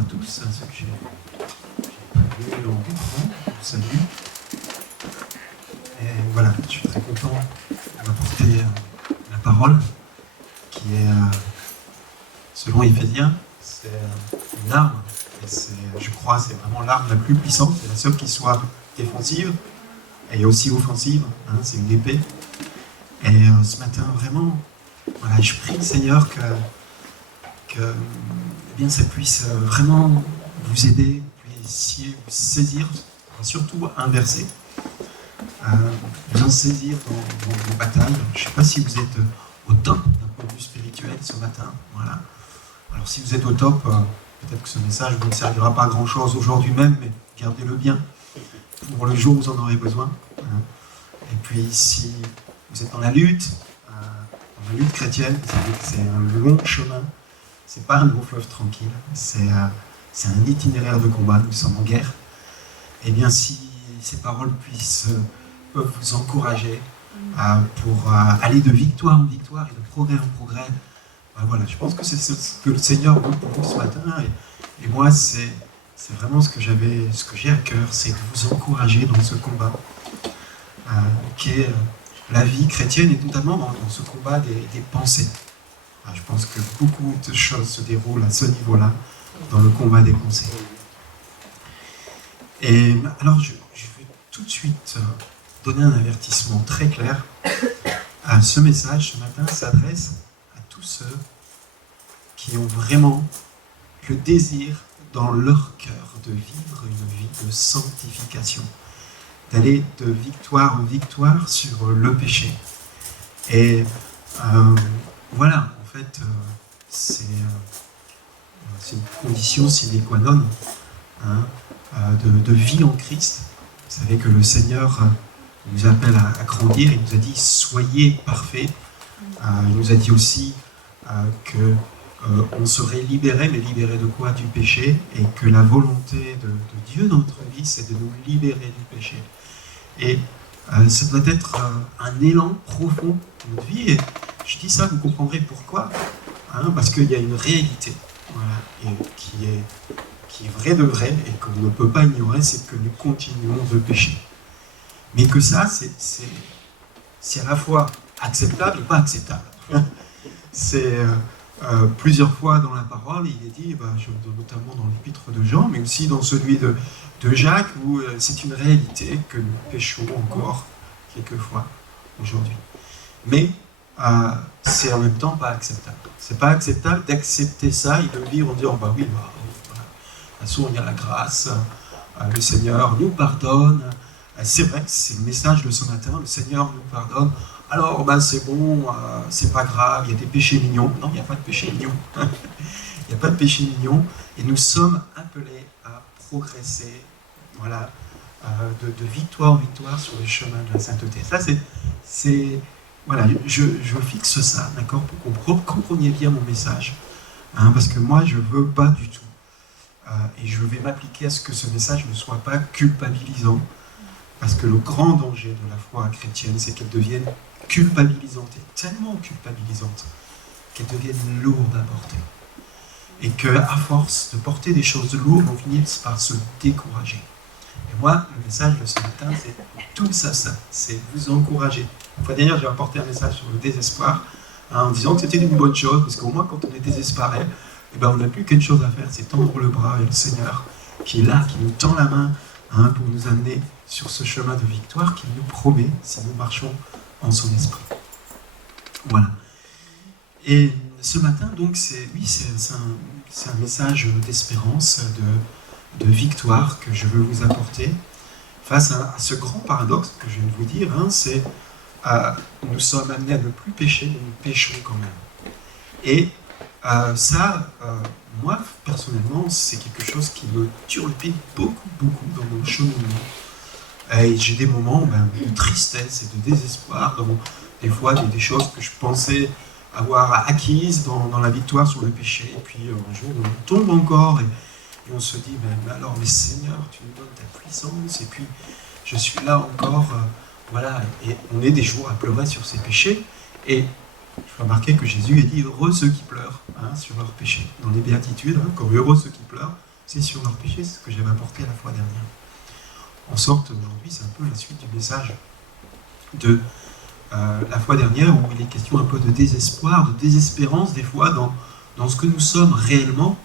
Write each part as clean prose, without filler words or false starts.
à tous, à ceux que j'ai pas vus en écran, je vous salue. Et voilà, je suis très content d'apporter la parole qui est, selon Éphésiens, c'est une arme. Et je crois que c'est vraiment l'arme la plus puissante, c'est la seule qui soit défensive et aussi offensive, hein, c'est une épée. Et ce matin, vraiment, voilà, je prie le Seigneur que eh bien, ça puisse vraiment vous aider, puissiez vous saisir, surtout inverser, vous en saisir dans vos batailles. Je ne sais pas si vous êtes au top d'un point de vue spirituel ce matin. Voilà. Alors si vous êtes au top, peut-être que ce message ne vous servira pas à grand-chose aujourd'hui même, mais gardez-le bien pour le jour où vous en aurez besoin. Et puis si vous êtes dans la lutte chrétienne, vous savez que c'est un long chemin. C'est pas un long fleuve tranquille, c'est un itinéraire de combat, nous sommes en guerre. Et bien si ces paroles peuvent vous encourager pour aller de victoire en victoire et de progrès en progrès, voilà, je pense que c'est ce que le Seigneur veut pour vous ce matin. Et moi, c'est vraiment ce que j'ai à cœur, c'est de vous encourager dans ce combat qui est la vie chrétienne, et notamment dans ce combat des pensées. Je pense que beaucoup de choses se déroulent à ce niveau-là, dans le combat des pensées. Et alors, je vais tout de suite donner un avertissement très clair. Ce message, ce matin, s'adresse à tous ceux qui ont vraiment le désir dans leur cœur de vivre une vie de sanctification, d'aller de victoire en victoire sur le péché. Et voilà. En fait, c'est une condition sine qua non de vie en Christ. Vous savez que le Seigneur nous appelle à grandir. Il nous a dit « soyez parfaits ». Il nous a dit aussi qu'on serait libérés, mais libérés de quoi? Du péché, et que la volonté de Dieu dans notre vie, c'est de nous libérer du péché. Et ça doit être un élan profond de notre vie. Et je dis ça, vous comprendrez pourquoi. Parce qu'il y a une réalité, voilà, et qui est vraie de vrai, et qu'on ne peut pas ignorer, c'est que nous continuons de pécher. Mais que ça, c'est à la fois acceptable et pas acceptable. C'est plusieurs fois dans la parole, il est dit, notamment dans l'épître de Jean, mais aussi dans celui de Jacques, où c'est une réalité que nous péchons encore quelquefois aujourd'hui. Mais c'est en même temps pas acceptable. C'est pas acceptable d'accepter ça et de vivre en disant voilà. De toute façon, il y a la grâce, le Seigneur nous pardonne. C'est vrai que c'est le message de ce matin, le Seigneur nous pardonne. Alors, c'est bon, c'est pas grave, il y a des péchés mignons. Non, il n'y a pas de péché mignon. Il n'y a pas de péché mignon. Et nous sommes appelés à progresser, voilà, de victoire en victoire sur le chemin de la sainteté. Ça, c'est voilà, je fixe ça, d'accord, pour que vous compreniez bien mon message. Parce que moi, je ne veux pas du tout. Et je vais m'appliquer à ce que ce message ne soit pas culpabilisant. Parce que le grand danger de la foi chrétienne, c'est qu'elle devienne culpabilisante, et tellement culpabilisante, qu'elle devienne lourde à porter. Et qu'à force de porter des choses lourdes, on finisse par se décourager. Et moi, le message de ce matin, c'est tout ça, c'est vous encourager. La fois dernière, j'ai apporté un message sur le désespoir, en disant que c'était une bonne chose, parce qu'au moins, quand on est désespéré, on n'a plus qu'une chose à faire, c'est tendre le bras vers le Seigneur, qui est là, qui nous tend la main, pour nous amener sur ce chemin de victoire qu'il nous promet si nous marchons en son esprit. Voilà. Et ce matin, donc, c'est un message d'espérance, de victoire que je veux vous apporter face à ce grand paradoxe que je viens de vous dire, c'est nous sommes amenés à ne plus pécher, mais nous péchons quand même. Et moi, personnellement, c'est quelque chose qui me turlupine beaucoup dans mon cheminement. Et j'ai des moments de tristesse et de désespoir, des fois des choses que je pensais avoir acquises dans la victoire sur le péché. Et puis un jour, on tombe encore et on se dit, mais Seigneur, tu nous donnes ta puissance, et puis je suis là encore, voilà. Et on est des jours à pleurer sur ces péchés. Et il faut remarquer que Jésus a dit « Heureux ceux qui pleurent sur leurs péchés ». Dans les béatitudes, comme « Heureux ceux qui pleurent », c'est sur leur péché, c'est ce que j'avais apporté la fois dernière. En sorte, aujourd'hui, c'est un peu la suite du message de la fois dernière, où il est question un peu de désespoir, de désespérance, des fois, dans ce que nous sommes réellement,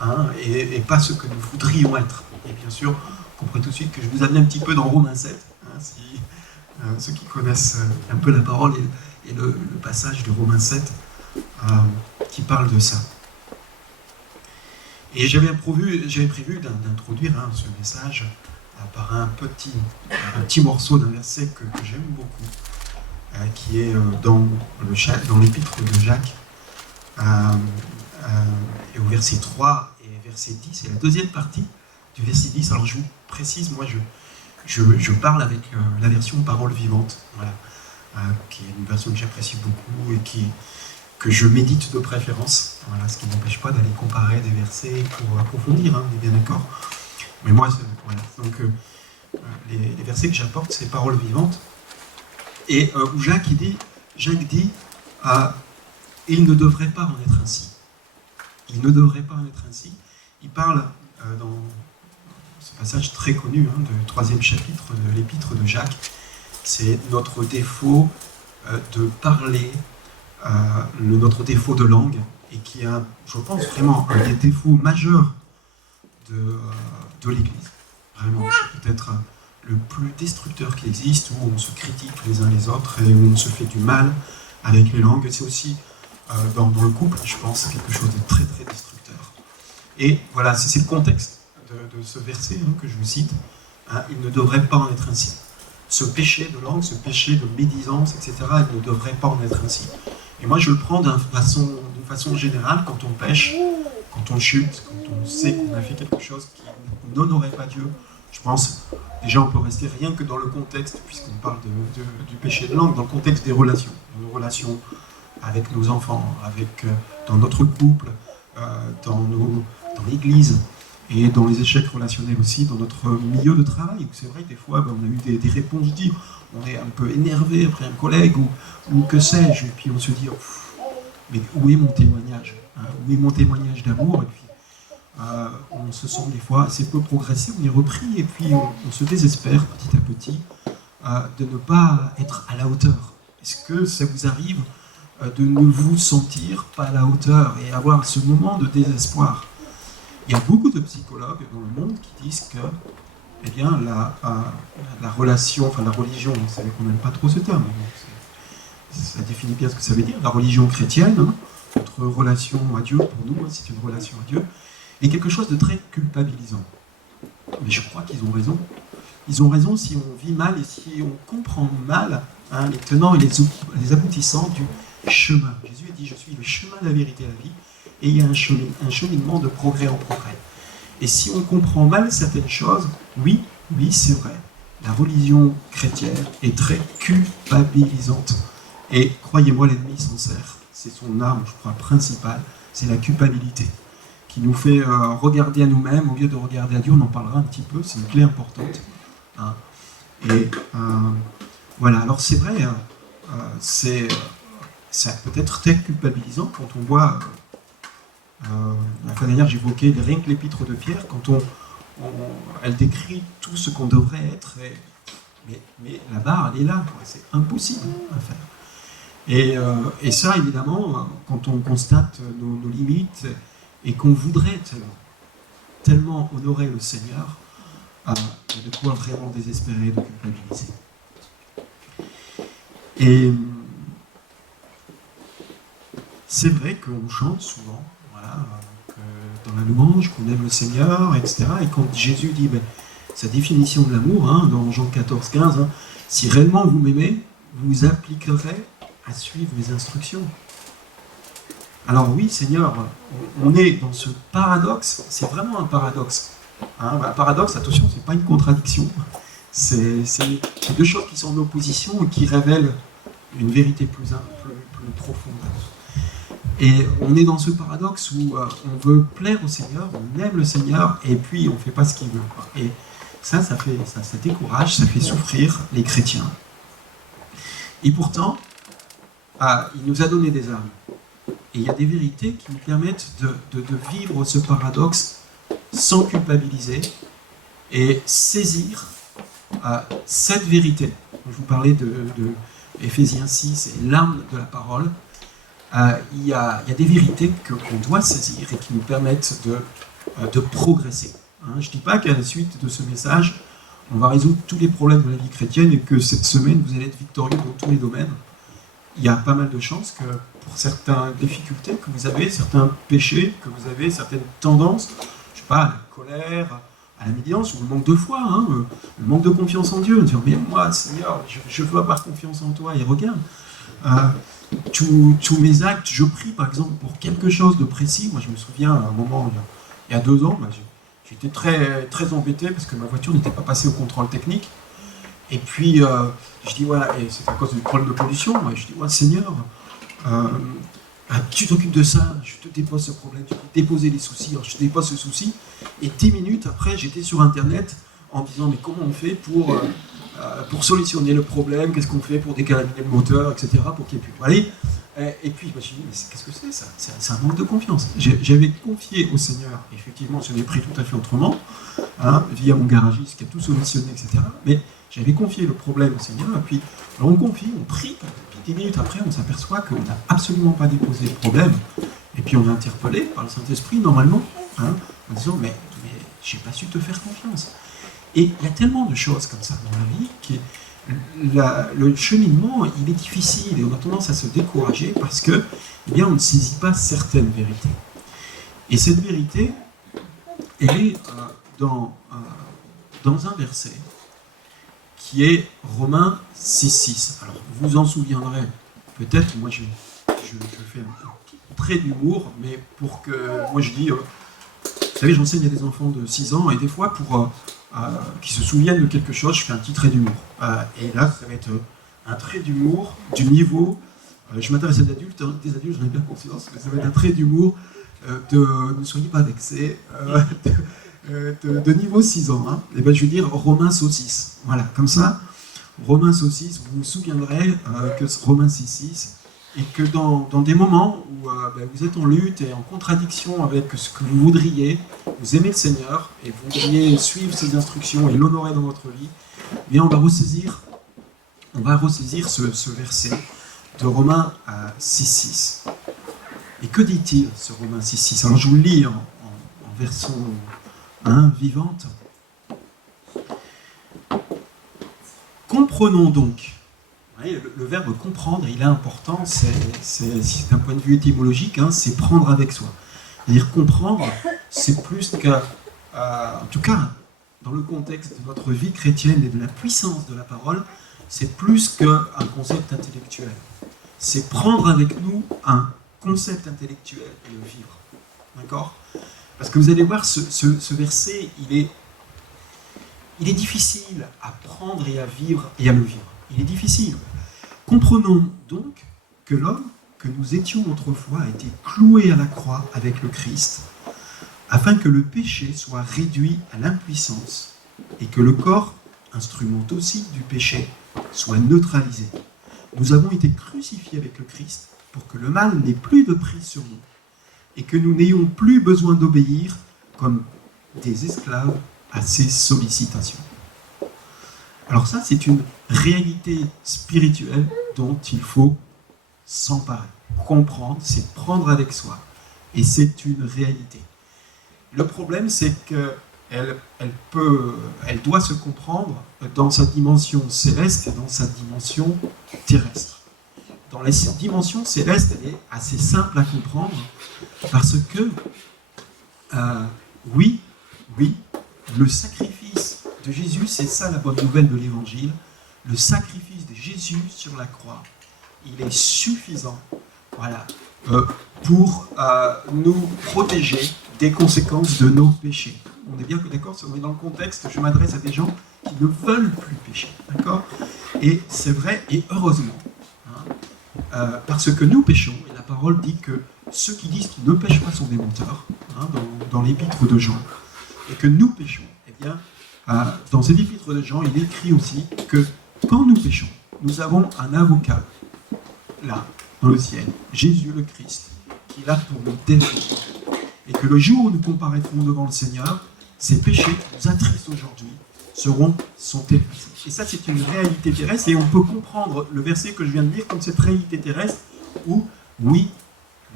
hein, et pas ce que nous voudrions être. Et bien sûr, vous comprenez tout de suite que je vous amène un petit peu dans Romains 7, hein, si ceux qui connaissent un peu la parole et le passage de Romains 7 qui parle de ça. Et j'avais prévu d'introduire ce message par un petit morceau d'un verset que j'aime beaucoup, qui est dans l'épître de Jacques, et au verset 3 et verset 10, c'est la deuxième partie du verset 10. Alors je vous précise, moi je parle avec la version parole vivante, voilà, qui est une version que j'apprécie beaucoup et que je médite de préférence, voilà, ce qui n'empêche pas d'aller comparer des versets pour approfondir, hein, on est bien d'accord. Mais moi, voilà, donc les versets que j'apporte, c'est paroles vivantes, et où Jacques dit, il ne devrait pas en être ainsi. Il ne devrait pas en être ainsi. Il parle dans ce passage très connu, hein, du 3e chapitre de l'épître de Jacques, c'est notre défaut de parler, notre défaut de langue, et qui est, je pense, vraiment un des défauts majeurs de l'Église. Vraiment, c'est peut-être le plus destructeur qui existe, où on se critique les uns les autres et où on se fait du mal avec les langues. C'est aussi dans le couple, je pense, quelque chose de très très destructeur. Et voilà, c'est le contexte de ce verset, hein, que je vous cite. Hein, il ne devrait pas en être ainsi. Ce péché de langue, ce péché de médisance, etc., il ne devrait pas en être ainsi. Et moi, je le prends d'une façon générale, quand on pêche, quand on chute, quand on sait qu'on a fait quelque chose qui n'honorait pas Dieu. Je pense, déjà, on peut rester rien que dans le contexte, puisqu'on parle du péché de langue, dans le contexte des relations. Nos relations avec nos enfants, dans notre couple, dans l'église, et dans les échecs relationnels aussi, dans notre milieu de travail. C'est vrai que des fois, on a eu des réponses dures, on est un peu énervé après un collègue, ou que sais-je, et puis on se dit, mais où est mon témoignage, hein, où est mon témoignage d'amour? Et puis on se sent des fois assez peu progressé, on est repris, et puis on se désespère petit à petit de ne pas être à la hauteur. Est-ce que ça vous arrive de ne vous sentir pas à la hauteur et avoir ce moment de désespoir? Il y a beaucoup de psychologues dans le monde qui disent que, eh bien, la relation, enfin la religion, vous savez qu'on n'aime pas trop ce terme, ça définit bien ce que ça veut dire, la religion chrétienne, hein, notre relation à Dieu, pour nous, hein, c'est une relation à Dieu, est quelque chose de très culpabilisant. Mais je crois qu'ils ont raison. Ils ont raison si on vit mal et si on comprend mal, hein, les tenants et les aboutissants du chemin. Jésus a dit, je suis le chemin, la vérité et la vie, et il y a un cheminement de progrès en progrès. Et si on comprend mal certaines choses, oui, c'est vrai, la religion chrétienne est très culpabilisante. Et croyez-moi, l'ennemi s'en sert. C'est son arme, je crois, principale, c'est la culpabilité, qui nous fait regarder à nous-mêmes au lieu de regarder à Dieu. On en parlera un petit peu, c'est une clé importante. Hein. Et voilà, alors c'est vrai, ça peut être très culpabilisant quand on voit, la fois dernière j'évoquais rien que l'épître de Pierre, quand elle décrit tout ce qu'on devrait être, mais la barre elle est là, c'est impossible à faire. Et ça évidemment, quand on constate nos limites et qu'on voudrait tellement honorer le Seigneur, de quoi vraiment désespérer, de culpabiliser. Et c'est vrai qu'on chante souvent, voilà, dans la louange, qu'on aime le Seigneur, etc. Et quand Jésus dit sa définition de l'amour, hein, dans Jean 14, 15, hein, si réellement vous m'aimez, vous appliquerez à suivre mes instructions. Alors oui, Seigneur, on est dans ce paradoxe, c'est vraiment un paradoxe. Hein, un paradoxe, attention, c'est pas une contradiction. C'est deux choses qui sont en opposition et qui révèlent une vérité plus profonde. Et on est dans ce paradoxe où on veut plaire au Seigneur, on aime le Seigneur, et puis on ne fait pas ce qu'il veut. Et ça décourage, ça fait souffrir les chrétiens. Et pourtant, il nous a donné des armes. Et il y a des vérités qui nous permettent de vivre ce paradoxe sans culpabiliser, et saisir cette vérité. Je vous parlais de Éphésiens 6 et l'arme de la parole. Il y a des vérités qu'on doit saisir et qui nous permettent de progresser. Je ne dis pas qu'à la suite de ce message, on va résoudre tous les problèmes de la vie chrétienne et que cette semaine, vous allez être victorieux dans tous les domaines. Il y a pas mal de chances que pour certaines difficultés que vous avez, certains péchés que vous avez, certaines tendances, je ne sais pas, à la colère, à la médiance ou le manque de foi, le manque de confiance en Dieu, dire mais moi, Seigneur, je veux avoir confiance en toi et regarde. Tous mes actes, je prie par exemple pour quelque chose de précis. Moi je me souviens à un moment, il y a 2 ans, j'étais très, très embêté parce que ma voiture n'était pas passée au contrôle technique. Et puis je dis voilà, et c'est à cause du problème de pollution, je dis ouais, Seigneur, tu t'occupes de ça, je te dépose ce problème, tu peux déposer les soucis, alors je te dépose ce souci. Et 10 minutes après, j'étais sur internet en disant mais comment on fait pour solutionner le problème, qu'est-ce qu'on fait pour décalaminer le moteur, etc., pour qu'il n'y ait plus de aller. Et puis je me suis dit, mais qu'est-ce que c'est ça? C'est un manque de confiance. J'avais confié au Seigneur, effectivement, je l'ai pris tout à fait autrement, via mon garagiste qui a tout solutionné, etc. Mais j'avais confié le problème au Seigneur, et puis alors on confie, on prie, et puis 10 minutes après, on s'aperçoit qu'on n'a absolument pas déposé le problème, et puis on est interpellé par le Saint-Esprit, normalement, en disant, mais j'ai pas su te faire confiance. Et il y a tellement de choses comme ça dans la vie que le cheminement, il est difficile et on a tendance à se décourager parce que, eh bien, on ne saisit pas certaines vérités. Et cette vérité, elle est dans un verset qui est Romains 6,6. Alors, vous vous en souviendrez peut-être, moi je fais un petit trait d'humour, mais pour que, moi je dis, vous savez, j'enseigne à des enfants de 6 ans et des fois pour qui se souviennent de quelque chose, je fais un petit trait d'humour. Et là, ça va être un trait d'humour du niveau, je m'intéresse à des adultes, j'en ai bien conscience, mais ça va être un trait d'humour ne soyez pas vexés, de niveau 6 ans. Et ben, je vais dire Romains saucisse. Voilà, comme ça, Romains saucisse, vous vous souviendrez que Romains 6,6, et que dans des moments où vous êtes en lutte et en contradiction avec ce que vous voudriez, vous aimez le Seigneur et vous voudriez suivre ses instructions et l'honorer dans votre vie, bien on va ressaisir ce verset de Romains 6,6. Et que dit-il, ce Romains 6,6? Alors je vous le lis en version vivante. Comprenons donc. Le verbe comprendre, il est important, c'est d'un point de vue étymologique, c'est prendre avec soi. C'est-à-dire comprendre, c'est plus qu'à, en tout cas, dans le contexte de notre vie chrétienne et de la puissance de la parole, c'est plus qu'un concept intellectuel. C'est prendre avec nous un concept intellectuel et le vivre. D'accord? Parce que vous allez voir, ce verset, il est difficile à prendre et à vivre et à le vivre. Il est difficile. Comprenons donc que l'homme que nous étions autrefois a été cloué à la croix avec le Christ, afin que le péché soit réduit à l'impuissance et que le corps, instrument aussi du péché, soit neutralisé. Nous avons été crucifiés avec le Christ pour que le mal n'ait plus de prise sur nous et que nous n'ayons plus besoin d'obéir comme des esclaves à ses sollicitations. Alors ça, c'est une réalité spirituelle dont il faut s'emparer. Comprendre, c'est prendre avec soi. Et c'est une réalité. Le problème, c'est qu'elle doit se comprendre dans sa dimension céleste et dans sa dimension terrestre. Dans la dimension céleste, elle est assez simple à comprendre parce que, oui, le sacrifice de Jésus, c'est ça la bonne nouvelle de l'Évangile. Le sacrifice de Jésus sur la croix, il est suffisant, pour nous protéger des conséquences de nos péchés. On est bien d'accord, on est dans le contexte, je m'adresse à des gens qui ne veulent plus pécher, d'accord? Et c'est vrai, et heureusement, parce que nous péchons, et la parole dit que ceux qui disent qu'ils ne pêchent pas sont des menteurs, dans l'épître de Jean, et que nous péchons, eh bien, dans cette épître de Jean, il est écrit aussi que quand nous péchons, nous avons un avocat, là, dans le ciel, Jésus le Christ, qui est là pour nous défendre. et que le jour où nous comparaîtrons devant le Seigneur, ces péchés qui nous attristent aujourd'hui sont effacés. Et ça, c'est une réalité terrestre, et on peut comprendre le verset que je viens de lire comme cette réalité terrestre où, oui,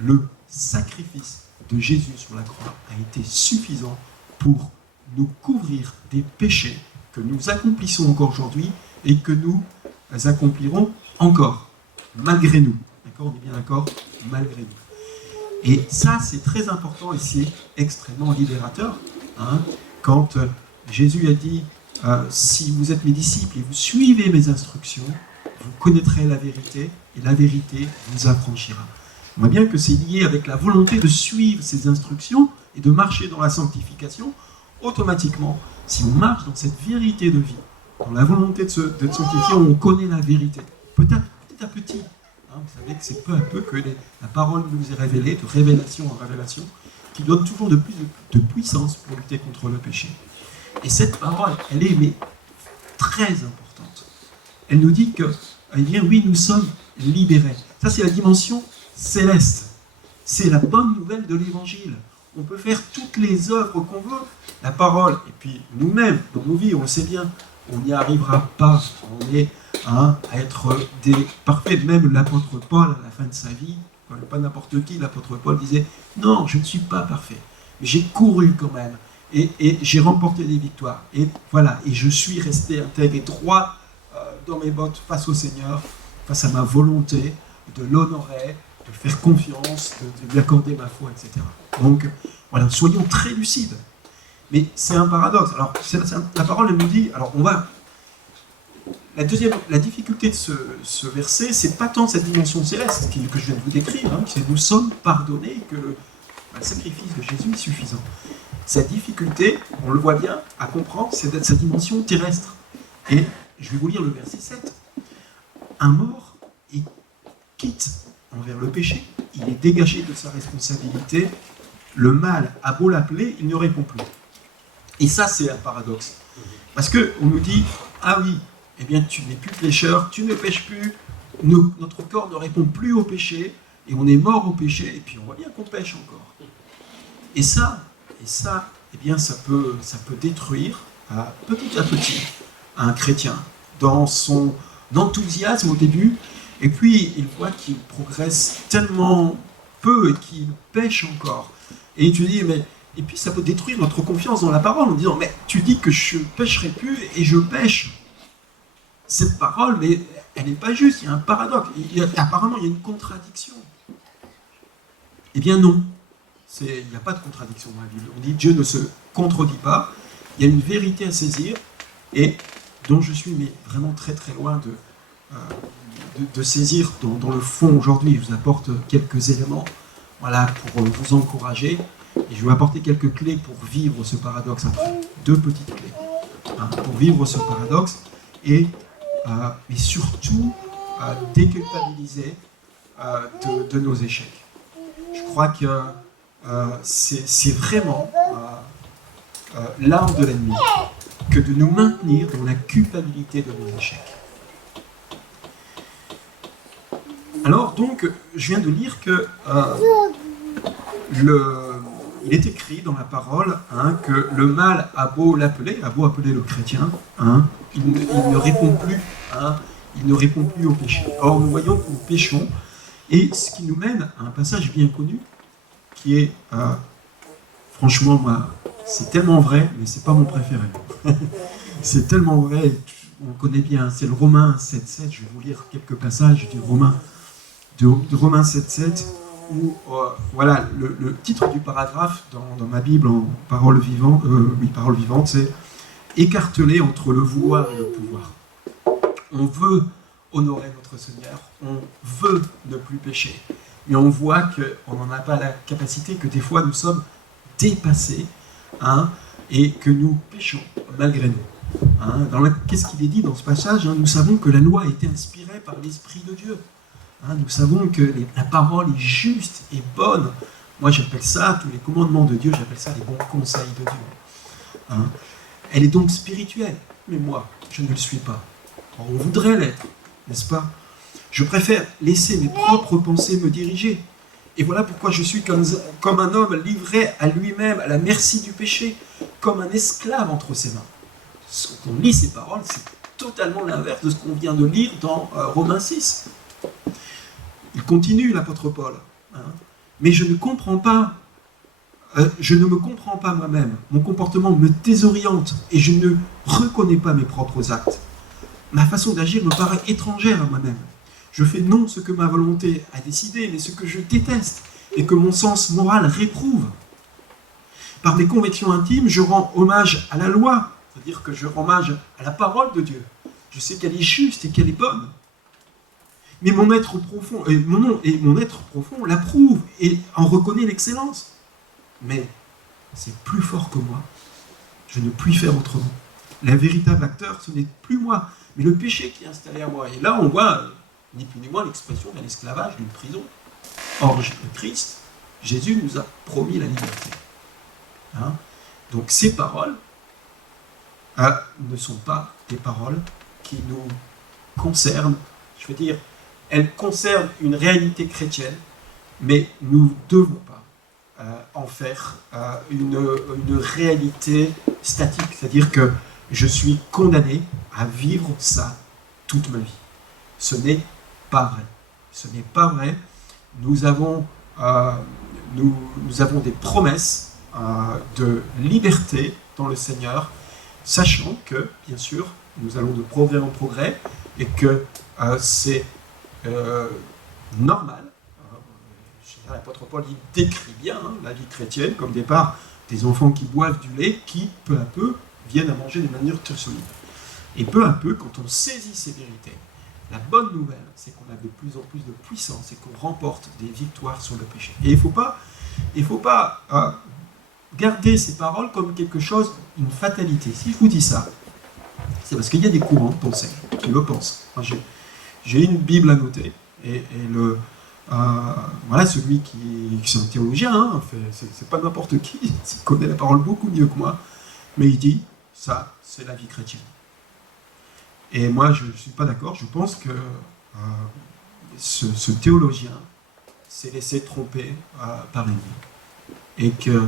le sacrifice de Jésus sur la croix a été suffisant pour nous couvrir des péchés que nous accomplissons encore aujourd'hui et que nous accomplirons encore, malgré nous. D'accord ? On est bien d'accord ? Malgré nous. Et ça, c'est très important et c'est extrêmement libérateur. Hein, quand Jésus a dit si vous êtes mes disciples et vous suivez mes instructions, vous connaîtrez la vérité et la vérité vous affranchira. On voit bien que c'est lié avec la volonté de suivre ces instructions et de marcher dans la sanctification. Automatiquement, si on marche dans cette vérité de vie, dans la volonté d'être sanctifié, on connaît la vérité. Petit à petit. Hein, vous savez que c'est peu à peu que la parole nous est révélée, de révélation en révélation, qui donne toujours de plus de puissance pour lutter contre le péché. Et cette parole, elle est très importante. Elle nous dit que, eh bien, oui, nous sommes libérés. Ça, c'est la dimension céleste. C'est la bonne nouvelle de l'Évangile. On peut faire toutes les œuvres qu'on veut. La parole, et puis nous-mêmes, dans nos vies, on le sait bien, on n'y arrivera pas. On est à être des parfaits. Même l'apôtre Paul, à la fin de sa vie, pas n'importe qui, l'apôtre Paul disait « Non, je ne suis pas parfait, mais j'ai couru quand même, et j'ai remporté des victoires. Et voilà, et je suis resté intègre et droit dans mes bottes face au Seigneur, face à ma volonté de l'honorer, de faire confiance, de lui accorder ma foi, etc. » Donc, voilà, soyons très lucides. Mais c'est un paradoxe. Alors, la parole, elle nous dit, alors on va... La difficulté de ce verset, c'est pas tant cette dimension céleste que je viens de vous décrire, hein, c'est nous sommes pardonnés, que le sacrifice de Jésus est suffisant. Cette difficulté, on le voit bien, à comprendre, c'est sa dimension terrestre. Et je vais vous lire le verset 7. Un mort est quitte envers le péché, il est dégagé de sa responsabilité, le mal a beau l'appeler, il ne répond plus. Et ça, c'est un paradoxe. Parce qu'on nous dit, ah oui, eh bien, tu n'es plus pécheur, tu ne pêches plus, notre corps ne répond plus au péché, et on est mort au péché, et puis on voit bien qu'on pêche encore. Et ça, eh bien, ça peut détruire, petit à petit, un chrétien, dans son enthousiasme au début, et puis il voit qu'il progresse tellement peu, et qu'il pêche encore. Et tu dis, mais... Et puis ça peut détruire notre confiance dans la parole, en disant, mais tu dis que je ne pêcherai plus, et je pêche. Cette parole, mais elle n'est pas juste, il y a un paradoxe. Apparemment, il y a une contradiction. Eh bien non, il n'y a pas de contradiction dans la Bible. On dit Dieu ne se contredit pas, il y a une vérité à saisir, et dont je suis mais vraiment très très loin de saisir dans le fond aujourd'hui. Je vous apporte quelques éléments voilà, pour vous encourager, et je vais apporter quelques clés pour vivre ce paradoxe. Deux petites clés pour vivre ce paradoxe, et surtout déculpabiliser de nos échecs. Je crois que c'est vraiment l'arme de l'ennemi que de nous maintenir dans la culpabilité de nos échecs. Alors donc, je viens de lire que il est écrit dans la parole que le mal a beau appeler le chrétien, il ne répond plus, il ne répond plus au péché. Or, nous voyons que nous péchons, et ce qui nous mène à un passage bien connu, qui est, franchement, moi, c'est tellement vrai, mais c'est pas mon préféré. C'est tellement vrai, on connaît bien, c'est le Romains 7.7, je vais vous lire quelques passages de Romains 7.7, où, voilà, le titre du paragraphe dans ma Bible en parole vivante, c'est « Écartelé entre le vouloir et le pouvoir ». On veut honorer notre Seigneur, on veut ne plus pécher, mais on voit qu'on n'en a pas la capacité, que des fois nous sommes dépassés, et que nous péchons malgré nous. Qu'est-ce qu'il est dit dans ce passage ? Nous savons que la loi a été inspirée par l'Esprit de Dieu. Nous savons que la parole est juste et bonne. Moi, j'appelle ça, tous les commandements de Dieu, j'appelle ça les bons conseils de Dieu. Elle est donc spirituelle, mais moi, je ne le suis pas. On voudrait l'être, n'est-ce pas ? Je préfère laisser mes propres pensées me diriger. Et voilà pourquoi je suis comme un homme livré à lui-même, à la merci du péché, comme un esclave entre ses mains. Quand on lit ces paroles, c'est totalement l'inverse de ce qu'on vient de lire dans Romains 6. Il continue, l'apôtre Paul. Hein. Mais je ne comprends pas, je ne me comprends pas moi-même. Mon comportement me désoriente et je ne reconnais pas mes propres actes. Ma façon d'agir me paraît étrangère à moi-même. Je fais non ce que ma volonté a décidé, mais ce que je déteste et que mon sens moral réprouve. Par mes convictions intimes, je rends hommage à la loi, c'est-à-dire que je rends hommage à la parole de Dieu. Je sais qu'elle est juste et qu'elle est bonne. Mais mon être profond, mon être profond l'approuve et en reconnaît l'excellence. Mais c'est plus fort que moi. Je ne puis faire autrement. Le véritable acteur, ce n'est plus moi, mais le péché qui est installé à moi. Et là, on voit, ni plus ni moins, l'expression d'un esclavage, d'une prison. Or, le Christ, Jésus nous a promis la liberté. Hein? Donc ces paroles ne sont pas des paroles qui nous concernent. Je veux dire, elles concernent une réalité chrétienne, mais nous ne devons pas en faire une réalité statique. C'est-à-dire que je suis condamné à vivre ça toute ma vie. Ce n'est pas vrai. Ce n'est pas vrai. Nous avons des promesses de liberté dans le Seigneur, sachant que, bien sûr, nous allons de progrès en progrès et que c'est normal. L'apôtre Paul décrit bien la vie chrétienne comme départ des enfants qui boivent du lait, qui peu à peu viennent à manger de manière très solide. Et peu à peu, quand on saisit ces vérités, la bonne nouvelle, c'est qu'on a de plus en plus de puissance et qu'on remporte des victoires sur le péché. Et il ne faut pas garder ces paroles comme quelque chose, une fatalité. Si je vous dis ça, c'est parce qu'il y a des courants de pensée qui le pensent. Enfin, j'ai une Bible à noter, et voilà, celui qui est un théologien, hein, c'est pas n'importe qui, il connaît la parole beaucoup mieux que moi, mais il dit, ça, c'est la vie chrétienne. Et moi, je ne suis pas d'accord, je pense que ce théologien s'est laissé tromper par l'ennemi, et qu'il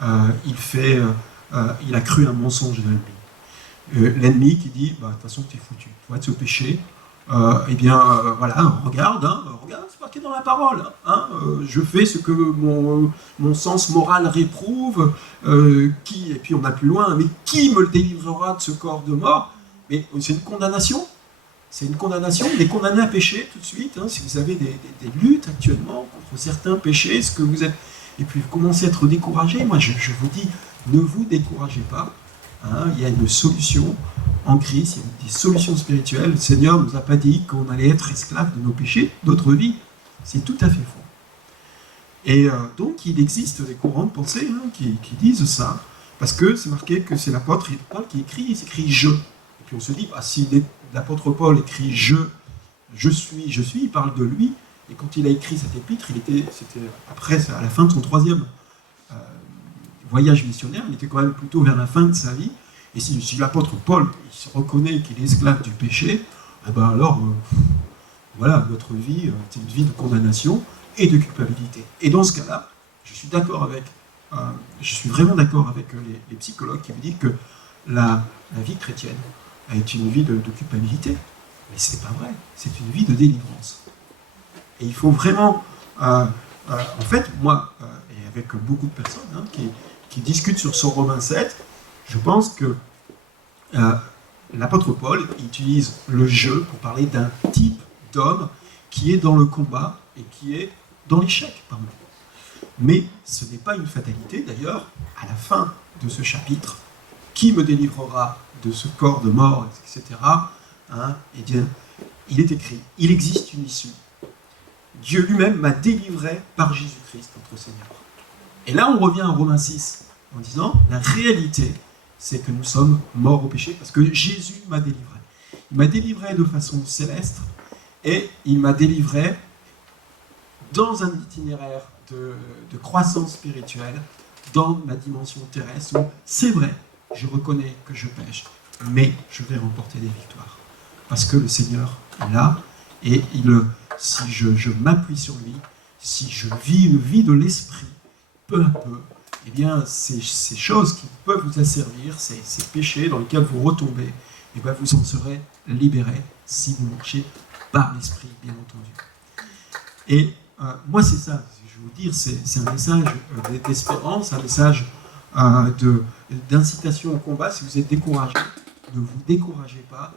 il a cru un mensonge de l'ennemi. L'ennemi qui dit, bah, de toute façon, tu es foutu, tu vas te pécher. Voilà, regarde, c'est marqué dans la parole. Je fais ce que mon sens moral réprouve, et puis on va plus loin, mais qui me délivrera de ce corps de mort? Mais c'est une condamnation. C'est une condamnation. On est condamné à pécher tout de suite. Si vous avez des luttes actuellement contre certains péchés, ce que vous êtes, et puis vous commencez à être découragé, moi je vous dis, ne vous découragez pas. Il y a une solution en Christ, il y a des solutions spirituelles. Le Seigneur ne nous a pas dit qu'on allait être esclave de nos péchés, notre vie. C'est tout à fait faux. Et donc il existe des courants de pensée qui disent ça, parce que c'est marqué que c'est l'apôtre Paul qui écrit, il s'écrit « je ». Et puis on se dit, si l'apôtre Paul écrit « je suis », il parle de lui, et quand il a écrit cette épître, c'était après, à la fin de son 3e voyage missionnaire, il était quand même plutôt vers la fin de sa vie, et si l'apôtre Paul il se reconnaît qu'il est esclave du péché, alors, voilà, notre vie, c'est une vie de condamnation et de culpabilité. Et dans ce cas-là, je suis vraiment d'accord avec les psychologues qui me disent que la vie chrétienne est une vie de culpabilité. Mais ce n'est pas vrai, c'est une vie de délivrance. Et il faut vraiment... en fait, moi, et avec beaucoup de personnes qui discutent sur ce Romains 7, je pense que l'apôtre Paul utilise le jeu pour parler d'un type d'homme qui est dans le combat et qui est dans l'échec. Mais ce n'est pas une fatalité. D'ailleurs, à la fin de ce chapitre, qui me délivrera de ce corps de mort, etc. Eh bien, il est écrit, il existe une issue. Dieu lui-même m'a délivré par Jésus-Christ, notre Seigneur. Et là, on revient à Romains 6, en disant, la réalité, c'est que nous sommes morts au péché, parce que Jésus m'a délivré. Il m'a délivré de façon céleste, et il m'a délivré dans un itinéraire de croissance spirituelle, dans ma dimension terrestre, où c'est vrai, je reconnais que je pêche, mais je vais remporter des victoires. Parce que le Seigneur est là, et si je m'appuie sur lui, si je vis une vie de l'esprit, peu à peu, eh bien, ces choses qui peuvent vous asservir, ces péchés dans lesquels vous retombez, eh bien, vous en serez libérés si vous marchez par l'esprit, bien entendu. Et moi, c'est ça, je vais vous dire, c'est un message d'espérance, un message d'incitation au combat. Si vous êtes découragé, ne vous découragez pas.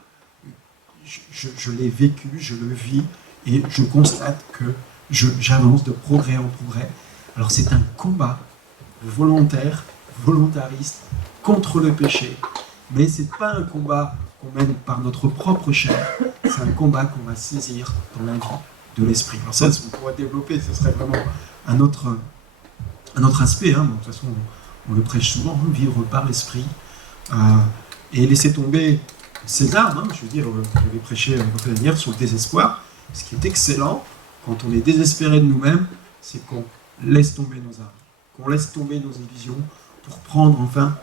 Je l'ai vécu, je le vis, et je constate que j'avance de progrès en progrès. Alors c'est un combat volontaire, volontariste, contre le péché, mais ce n'est pas un combat qu'on mène par notre propre chair, c'est un combat qu'on va saisir dans la vie de l'esprit. Alors ça, on pourrait développer, ce serait vraiment un autre aspect, hein. De toute façon, on le prêche souvent, hein, vivre par l'esprit, et laisser tomber ces armes, hein. Je veux dire, j'avais prêché l'année dernière sur le désespoir. Ce qui est excellent, quand on est désespéré de nous-mêmes, c'est qu'on laisse tomber nos armes, qu'on laisse tomber nos illusions pour prendre enfin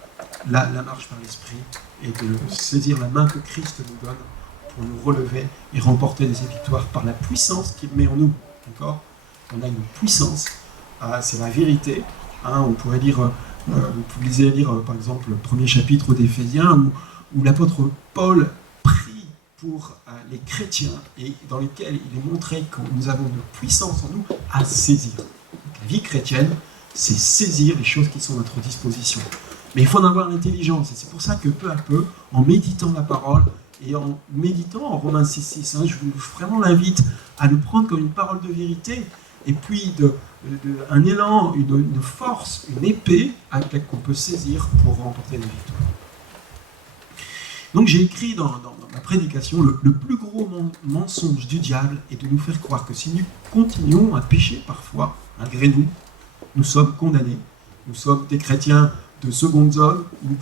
la marche par l'esprit et de saisir la main que Christ nous donne pour nous relever et remporter des victoires par la puissance qu'il met en nous. D'accord ? On a une puissance, c'est la vérité. Hein, on pourrait lire, vous pouvez lire par exemple le premier chapitre d'Éphésiens où l'apôtre Paul prie pour les chrétiens et dans lesquels il est montré que nous avons de puissance en nous à saisir. Donc, la vie chrétienne, c'est saisir les choses qui sont à notre disposition. Mais il faut en avoir l'intelligence, et c'est pour ça que peu à peu, en méditant la parole, et en méditant en Romains 6.6, hein, je vous vraiment l'invite à le prendre comme une parole de vérité, et puis un élan, une force, une épée avec laquelle qu'on peut saisir pour remporter des victoires. Donc j'ai écrit dans ma prédication, le plus gros mensonge du diable est de nous faire croire que si nous continuons à pécher parfois, malgré nous, nous sommes condamnés. Nous sommes des chrétiens de seconde zone ou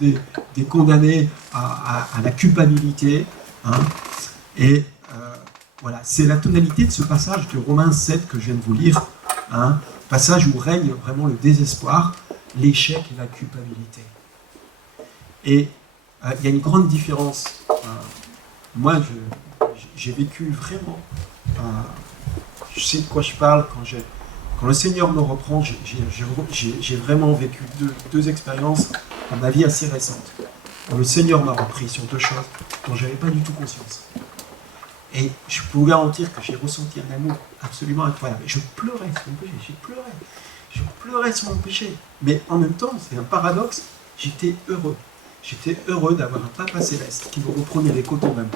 des condamnés à la culpabilité. Hein. Et voilà, c'est la tonalité de ce passage de Romains 7 que je viens de vous lire. Hein, passage où règne vraiment le désespoir, l'échec et la culpabilité. Et il y a une grande différence. Moi, j'ai vécu vraiment, je sais de quoi je parle, quand le Seigneur me reprend, j'ai vraiment vécu deux expériences dans ma vie assez récente. Quand le Seigneur m'a repris sur deux choses dont je n'avais pas du tout conscience. Et je peux vous garantir que j'ai ressenti un amour absolument incroyable. Et je pleurais sur mon péché, je pleurais sur mon péché. Mais en même temps, c'est un paradoxe, j'étais heureux. J'étais heureux d'avoir un Papa céleste qui me reprenait avec autant d'amour.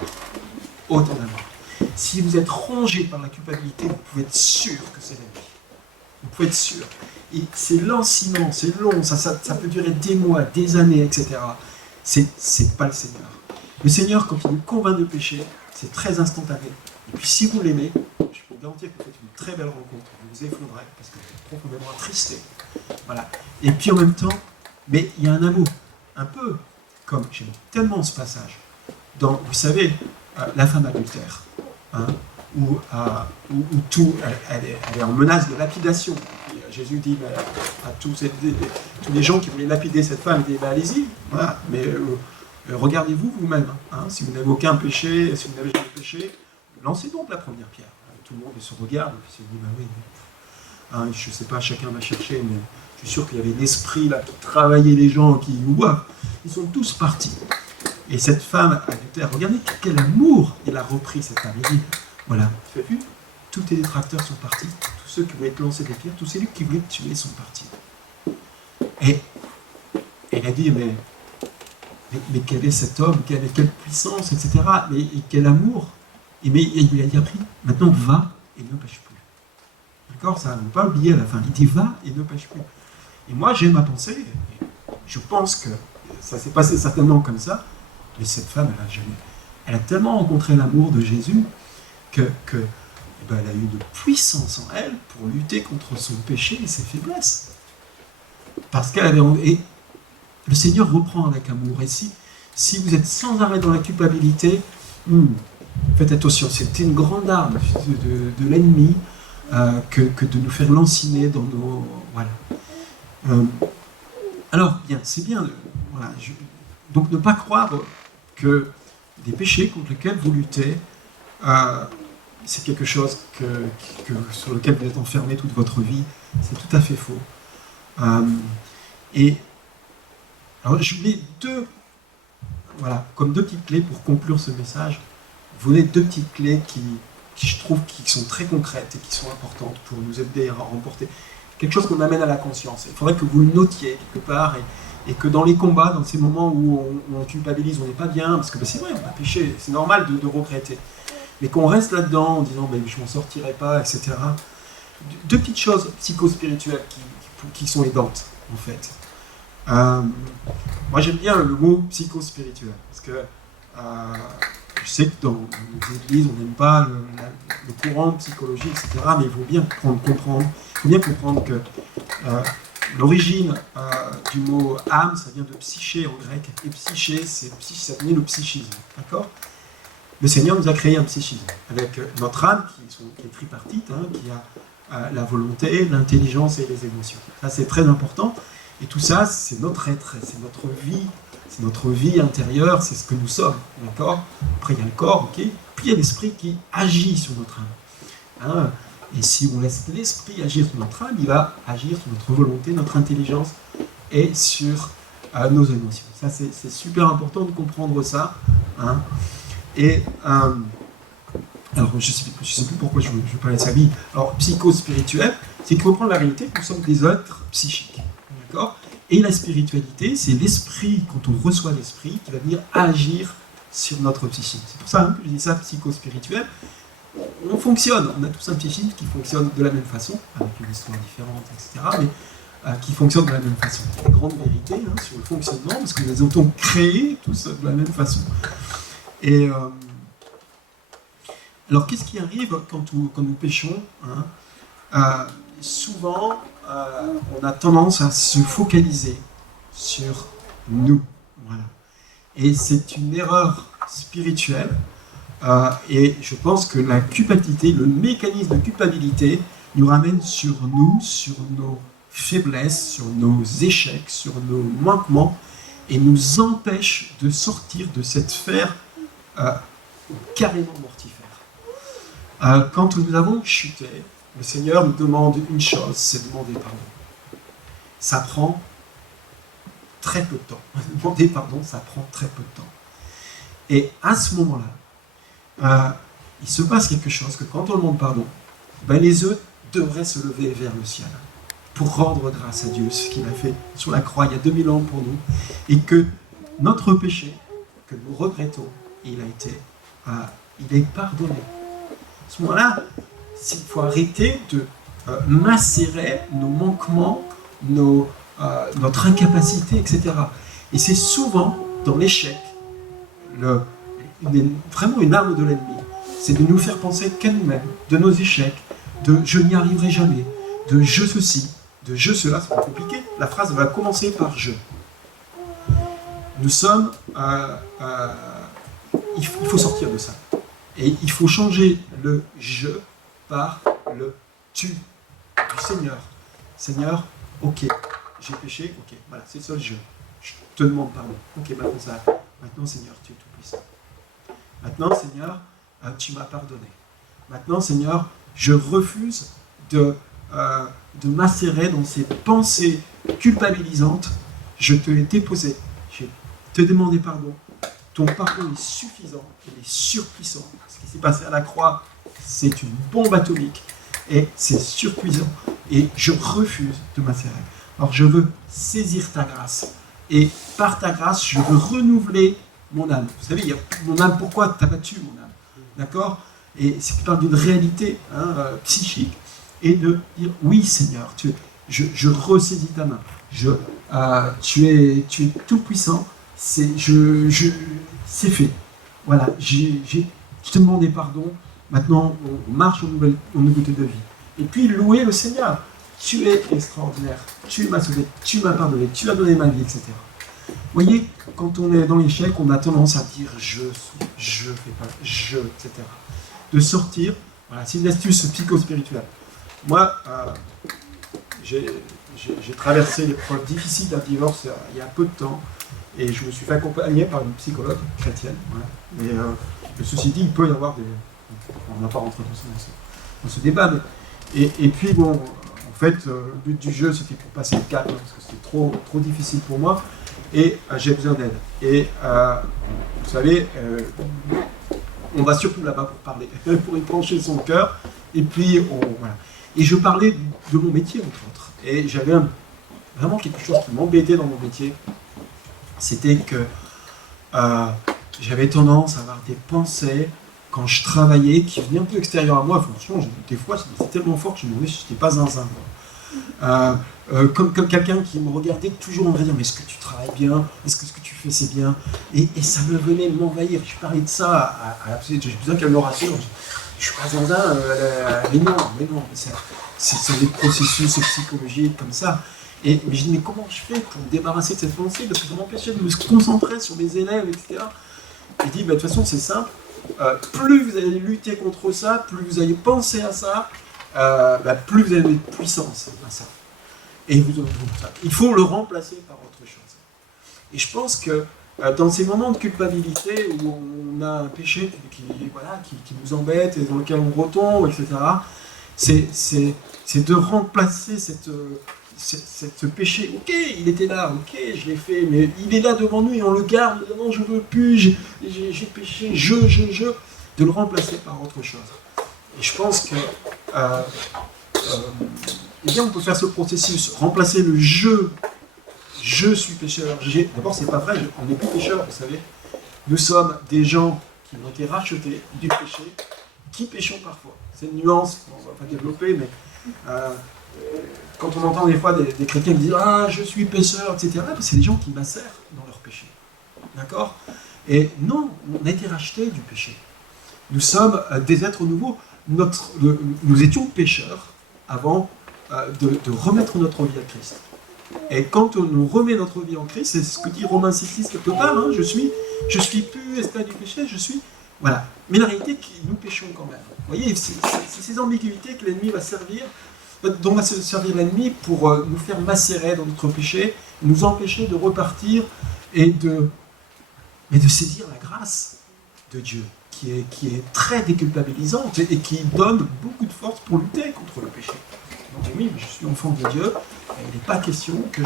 Autant d'amour. Si vous êtes rongé par la culpabilité, vous pouvez être sûr que c'est la vie. Vous pouvez être sûr. Et c'est lancinant, c'est long, ça peut durer des mois, des années, etc. C'est pas le Seigneur. Le Seigneur, quand il nous convainc de péché, c'est très instantané. Et puis si vous l'aimez, je peux vous garantir que vous faites une très belle rencontre. Vous vous effondrez parce que vous êtes profondément attristé. Voilà. Et puis en même temps, mais il y a un amour. Un peu comme, j'aime tellement ce passage, dans, vous savez, la femme adultère, hein, où tout, elle est en menace de lapidation. Et Jésus dit à tous les gens qui voulaient lapider cette femme, il dit, allez-y, voilà, mais regardez-vous vous-même. Hein, si vous n'avez aucun péché, si vous n'avez jamais péché, lancez donc la première pierre. Tout le monde se regarde, et puis se dit, oui, hein, je ne sais pas, chacun va chercher, mais je suis sûr qu'il y avait l'esprit là qui travaillait les gens, qui nous voient. Ils sont tous partis. Et cette femme adultère, regardez quel amour il a repris cette femme. Il dit, voilà, tu as vu, tous tes détracteurs sont partis, tous ceux qui voulaient te lancer des pierres, tous ceux qui voulaient te tuer sont partis. Et elle a dit, mais quel est cet homme, quelle puissance, etc. Et quel amour. Et il lui a dit après, maintenant va et ne pêche plus. D'accord, ça, ne faut pas oublier à la fin. Il dit va et ne pêche plus. Et moi, j'ai ma pensée, je pense que ça s'est passé certainement comme ça, mais cette femme, elle a tellement rencontré l'amour de Jésus qu'elle a eu de puissance en elle pour lutter contre son péché et ses faiblesses. Parce qu'elle avait... Et le Seigneur reprend avec amour. Et si vous êtes sans arrêt dans la culpabilité, faites attention, c'est une grande arme de l'ennemi que de nous faire lanciner dans nos... Voilà. Alors, bien, c'est bien. Voilà, donc, ne pas croire que des péchés contre lesquels vous luttez c'est quelque chose sur lequel vous êtes enfermé toute votre vie. C'est tout à fait faux. Et alors, je voulais comme deux petites clés pour conclure ce message. Je voulais deux petites clés qui je trouve qui sont très concrètes et qui sont importantes pour nous aider à remporter quelque chose qu'on amène à la conscience. Il faudrait que vous le notiez quelque part et que dans les combats, dans ces moments où on culpabilise, on n'est pas bien, parce que c'est vrai, on a péché, c'est normal de regretter, mais qu'on reste là-dedans en disant je m'en sortirai pas, etc. Deux petites choses psychospirituelles qui sont aidantes, en fait. Moi, j'aime bien le mot psychospirituel, parce que je sais que dans les églises, on n'aime pas le courant psychologie, etc., mais il faut bien comprendre que l'origine du mot âme, ça vient de psyché en grec, et psyché, ça vient le psychisme, d'accord? Le Seigneur nous a créé un psychisme, avec notre âme qui est tripartite, qui a la volonté, l'intelligence et les émotions. Ça, c'est très important. Et tout ça, c'est notre être, c'est notre vie intérieure, c'est ce que nous sommes, d'accord? Après, il y a le corps, ok? Puis il y a l'esprit qui agit sur notre âme. Et si on laisse l'esprit agir sur notre âme, il va agir sur notre volonté, notre intelligence et sur nos émotions. Ça, c'est super important de comprendre ça. Et alors, je sais plus pourquoi je parlais de ça. Alors, psychospirituel, c'est qu'il faut prendre la réalité que nous sommes des êtres psychiques. D'accord ? Et la spiritualité, c'est l'esprit, quand on reçoit l'esprit, qui va venir agir sur notre psychique. C'est pour ça que je dis ça, psychospirituel. On fonctionne, on a tous un psychique qui fonctionne de la même façon, avec une histoire différente, etc., mais qui fonctionne de la même façon. Il y a des grandes vérités sur le fonctionnement, parce que nous les avons créés tous de la même façon. Et alors, qu'est-ce qui arrive quand nous péchons souvent, on a tendance à se focaliser sur nous. Voilà. Et c'est une erreur spirituelle. Et je pense que la culpabilité, le mécanisme de culpabilité, nous ramène sur nous, sur nos faiblesses, sur nos échecs, sur nos manquements, et nous empêche de sortir de cette sphère carrément mortifère. Quand nous avons chuté, le Seigneur nous demande une chose, c'est demander pardon. Ça prend très peu de temps. Demander pardon, ça prend très peu de temps. Et à ce moment-là, il se passe quelque chose, que quand on demande pardon, les yeux devraient se lever vers le ciel pour rendre grâce à Dieu, ce qu'il a fait sur la croix il y a 2000 ans pour nous, et que notre péché, que nous regrettons, il est pardonné. À ce moment-là, il faut arrêter de macérer nos manquements, notre incapacité, etc. Et c'est souvent dans l'échec, vraiment une arme de l'ennemi, c'est de nous faire penser qu'à nous-mêmes, de nos échecs, de je n'y arriverai jamais, de je ceci, de je cela, c'est pas compliqué. La phrase va commencer par je. Nous sommes, il faut sortir de ça. Et il faut changer le je par le tu du Seigneur. Seigneur, ok, j'ai péché, ok, voilà, c'est ça le je. Je te demande pardon. Ok, maintenant Seigneur, tu es tout puissant. Maintenant Seigneur, tu m'as pardonné. Maintenant Seigneur, je refuse de macérer dans ces pensées culpabilisantes. Je te l'ai déposé. Je te demandé pardon. Ton pardon est suffisant, il est surpuissant. Ce qui s'est passé à la croix, c'est une bombe atomique et c'est surpuissant. Et je refuse de macérer. Alors je veux saisir ta grâce. Et par ta grâce, je veux renouveler mon âme. Vous savez, mon âme, pourquoi t'as battu mon âme? D'accord? Et c'est qui parle d'une réalité psychique et de dire oui Seigneur, je ressaisis ta main. Tu es tout puissant. C'est fait. Voilà, je te demandais pardon. Maintenant, on marche en nouveauté de vie. Et puis, louer le Seigneur. Tu es extraordinaire. Tu m'as sauvé. Tu m'as pardonné. Tu as donné ma vie, etc. Vous voyez, quand on est dans l'échec, on a tendance à dire je fais pas, etc. De sortir, voilà, c'est une astuce psychospirituelle. Moi, j'ai traversé l'épreuve difficile d'un divorce il y a peu de temps. Et je me suis fait accompagner par une psychologue chrétienne. Voilà. Mais ceci dit, il peut y avoir On n'a pas rentré dans ce débat. Mais, et puis, bon, en fait, le but du jeu, c'était pour passer le cap, hein, parce que c'était trop difficile pour moi. Et j'ai besoin d'aide. Et vous savez, on va surtout là-bas pour parler, pour épancher son cœur. Et puis, voilà. Et je parlais de mon métier, entre autres. Et j'avais vraiment quelque chose qui m'embêtait dans mon métier. C'était que j'avais tendance à avoir des pensées quand je travaillais qui venaient un peu extérieures à moi. Franchement, des fois, c'était tellement fort que je me demandais si j'étais pas zinzin. Comme quelqu'un qui me regardait toujours en me disant mais est-ce que tu travailles bien, est-ce que ce que tu fais c'est bien, et ça me venait m'envahir. Je parlais de ça j'ai besoin qu'elle me rassure. Je suis pas zinzin, mais non, c'est des processus psychologiques comme ça. Mais je dis mais comment je fais pour me débarrasser de cette pensée, parce que ça m'empêchait de me concentrer sur mes élèves, etc. Il dit de toute façon c'est simple, plus vous allez lutter contre ça, plus vous allez penser à ça, plus vous avez de puissance à ça. Et il faut le remplacer par autre chose. Et je pense que dans ces moments de culpabilité où on a un péché qui nous embête et dans lequel on retombe, etc., c'est de remplacer ce péché. Ok, il était là, ok, je l'ai fait, mais il est là devant nous et on le garde. Non, je ne veux plus, j'ai péché, de le remplacer par autre chose. Et je pense que eh bien, on peut faire ce processus, remplacer le je suis pécheur. D'abord, c'est pas vrai, on n'est plus pécheur, vous savez. Nous sommes des gens qui ont été rachetés du péché, qui péchons parfois. C'est une nuance, on ne va pas développer, mais quand on entend des fois des chrétiens qui disent « Ah, je suis pécheur », etc., c'est des gens qui macèrent dans leur péché. D'accord ? Et non, on a été rachetés du péché. Nous sommes des êtres nouveaux. Nous étions pécheurs avant de remettre notre vie à Christ. Et quand on remet notre vie en Christ, c'est ce que dit Romains 6,6 quelque part, hein, je suis plus esclave du péché, voilà. Mais la réalité, nous péchons quand même. Vous voyez, c'est ces ambiguïtés que l'ennemi va servir, dont va se servir l'ennemi pour nous faire macérer dans notre péché, nous empêcher de repartir et de saisir la grâce de Dieu, qui est très déculpabilisante et qui donne beaucoup de force pour lutter contre le péché. Donc oui, je suis enfant de Dieu, il n'est pas question que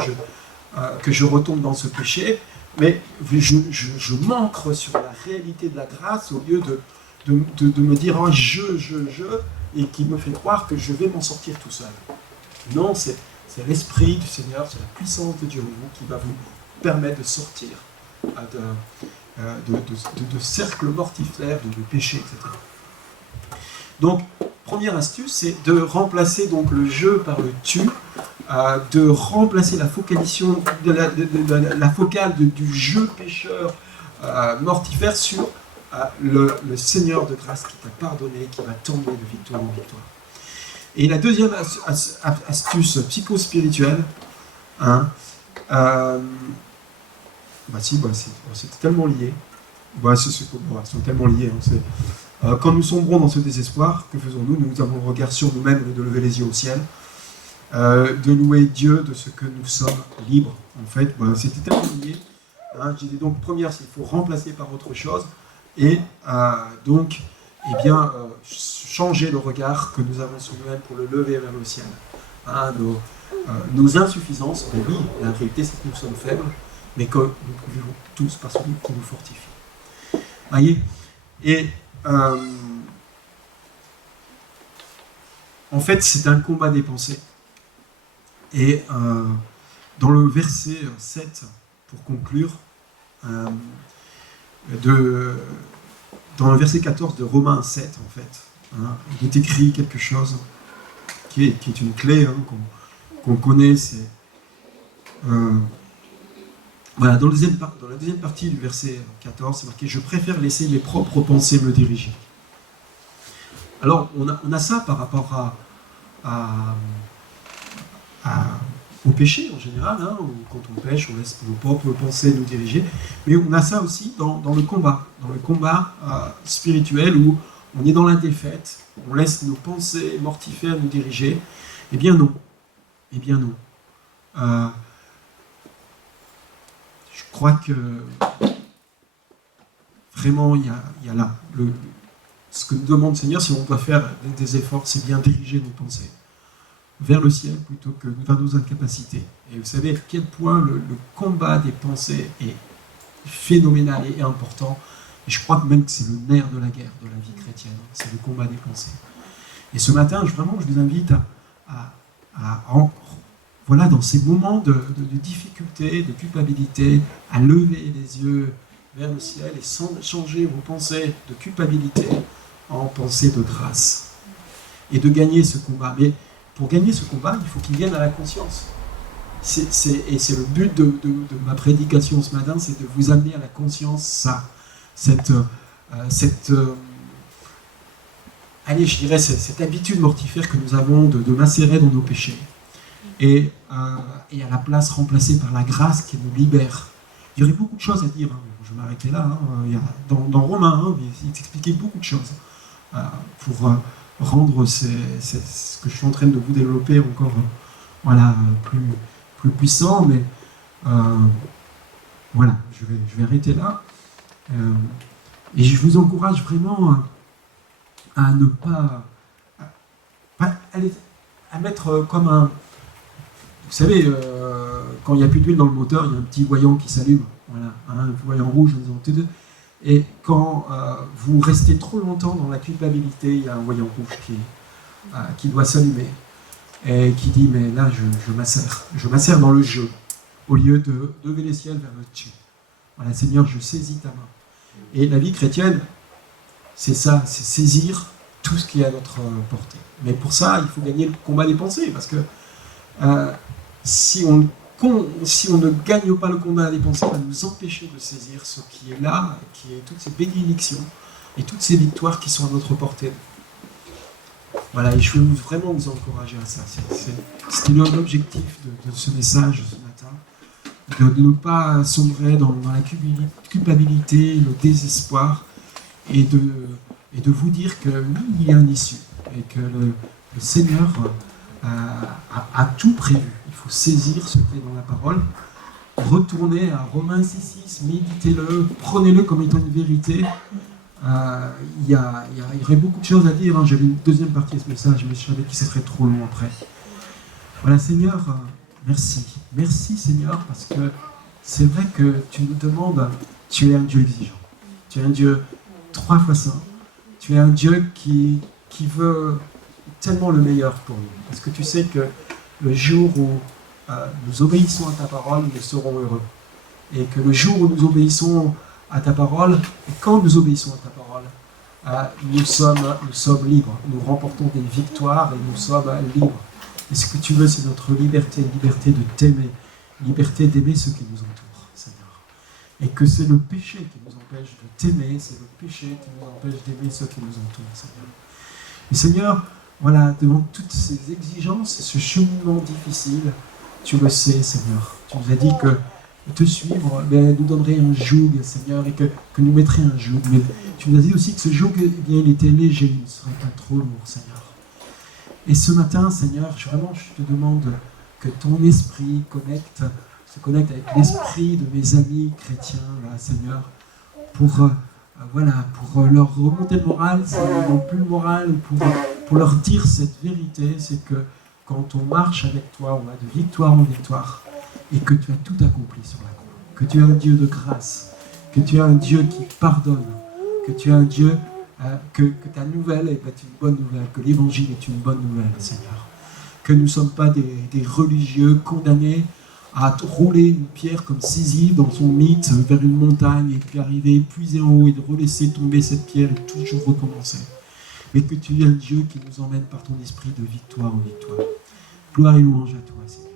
je retombe dans ce péché, mais je m'ancre sur la réalité de la grâce au lieu de me dire oh, et qui me fait croire que je vais m'en sortir tout seul. Non, c'est l'Esprit du Seigneur, c'est la puissance de Dieu en vous qui va vous permettre de sortir de cercles mortifères, de péché, etc. Donc, première astuce, c'est de remplacer donc le je par le tu, de remplacer la focalisation, la focale du je pécheur mortifère sur le Seigneur de grâce qui t'a pardonné, qui va t'emmener de victoire en victoire. Et la deuxième astuce psychospirituelle, hein, c'est tellement lié. Ils sont tellement liés. Hein, quand nous sombrons dans ce désespoir, que faisons-nous ? Nous avons le regard sur nous-mêmes et de lever les yeux au ciel, de louer Dieu de ce que nous sommes libres. En fait, c'était tellement lié. Hein, je disais donc, première, il faut remplacer par autre chose. Et donc, changer le regard que nous avons sur nous-mêmes pour le lever vers le ciel. Hein, nos insuffisances, mais oui, la réalité c'est que nous sommes faibles, mais que nous pouvons tous par celui qui nous fortifie. Voyez ? Et en fait, c'est un combat des pensées. Et dans le verset 7, pour conclure, dans le verset 14 de Romains 7, en fait, hein, il est écrit quelque chose qui est une clé hein, qu'on connaît. C'est voilà, dans la deuxième partie du verset 14, c'est marqué « Je préfère laisser mes propres pensées me diriger ». Alors, on a ça par rapport au péché en général, hein, où quand on pêche, on laisse nos propres pensées nous diriger, mais on a ça aussi dans le combat spirituel où on est dans la défaite, on laisse nos pensées mortifères nous diriger. Eh bien non. Je crois que vraiment il y a là ce que nous demande le Seigneur, si on doit faire des efforts, c'est bien diriger nos pensées vers le ciel plutôt que vers nos incapacités. Et vous savez à quel point le combat des pensées est phénoménal et important. Et je crois que même que c'est le nerf de la guerre de la vie chrétienne, c'est le combat des pensées. Et ce matin, je vous invite voilà, dans ces moments de difficulté, de culpabilité, à lever les yeux vers le ciel et sans changer vos pensées de culpabilité en pensées de grâce. Et de gagner ce combat. Mais pour gagner ce combat, il faut qu'il vienne à la conscience. Et c'est le but de ma prédication ce matin, c'est de vous amener à la conscience ça. Cette habitude mortifère que nous avons de macérer dans nos péchés. Et à la place remplacée par la grâce qui nous libère. Il y aurait beaucoup de choses à dire, hein. Je vais m'arrêter là. Il y a, dans Romains, il expliquait beaucoup de choses pour rendre ce que je suis en train de vous développer encore plus puissant, mais voilà, je vais arrêter là. Et je vous encourage vraiment à ne pas à mettre comme un... Vous savez, quand il n'y a plus d'huile dans le moteur, il y a un petit voyant qui s'allume, voilà, un voyant rouge en disant T2. Et quand vous restez trop longtemps dans la culpabilité, il y a un voyant rouge qui doit s'allumer et qui dit mais là je macère dans le jeu au lieu de lever les ciels vers le Dieu. Voilà, Seigneur, je saisis ta main. Et la vie chrétienne, c'est ça, c'est saisir tout ce qui est à notre portée. Mais pour ça, il faut gagner le combat des pensées, parce que si on ne gagne pas le combat des pensées, ça va nous empêcher de saisir ce qui est là, qui est toutes ces bénédictions et toutes ces victoires qui sont à notre portée. Voilà, et je veux vraiment vous encourager à ça. C'était l'objectif de ce message ce matin, de ne pas sombrer dans la culpabilité, le désespoir, et de vous dire que oui, il y a une issue, et que le Seigneur a tout prévu. Il faut saisir ce qui est dans la parole, retournez à Romains 6,6, méditez-le, prenez-le comme étant une vérité. Il y aurait beaucoup de choses à dire, hein. J'avais une deuxième partie de ce message, mais je savais que ce serait trop long après. Voilà, Seigneur, merci. Merci, Seigneur, parce que c'est vrai que tu nous demandes, tu es un Dieu exigeant. Tu es un Dieu 3 fois saint. Tu es un Dieu qui veut tellement le meilleur pour nous. Parce que tu sais que le jour où nous obéissons à ta parole, nous serons heureux. Et que le jour où nous obéissons à ta parole, et quand nous obéissons à ta parole, nous sommes libres. Nous remportons des victoires et nous sommes libres. Et ce que tu veux, c'est notre liberté de t'aimer, liberté d'aimer ceux qui nous entourent, Seigneur. Et que c'est le péché qui nous empêche de t'aimer, c'est le péché qui nous empêche d'aimer ceux qui nous entourent, Seigneur. Et Seigneur, voilà, devant toutes ces exigences, ce cheminement difficile, tu le sais, Seigneur. Tu nous as dit que te suivre nous donnerait un joug, Seigneur, et que nous mettrait un joug. Mais tu nous as dit aussi que ce joug, eh bien, il était léger, il ne serait pas trop lourd, Seigneur. Et ce matin, Seigneur, je te demande que ton esprit se connecte avec l'esprit de mes amis chrétiens, là, Seigneur, pour leur remonter le moral, s'ils n'ont plus le moral, pour leur dire cette vérité, c'est que quand on marche avec toi, on va de victoire en victoire, et que tu as tout accompli sur la croix, que tu es un Dieu de grâce, que tu es un Dieu qui pardonne, que tu es un Dieu, que ta nouvelle est une bonne nouvelle, que l'évangile est une bonne nouvelle, Seigneur. Que nous ne sommes pas des religieux condamnés à rouler une pierre comme Sisyphe dans son mythe vers une montagne et puis arriver épuisé en haut et de relaisser tomber cette pierre et toujours recommencer. Mais que tu es un Dieu qui nous emmène par ton esprit de victoire en victoire. Gloire et louange à toi, Seigneur.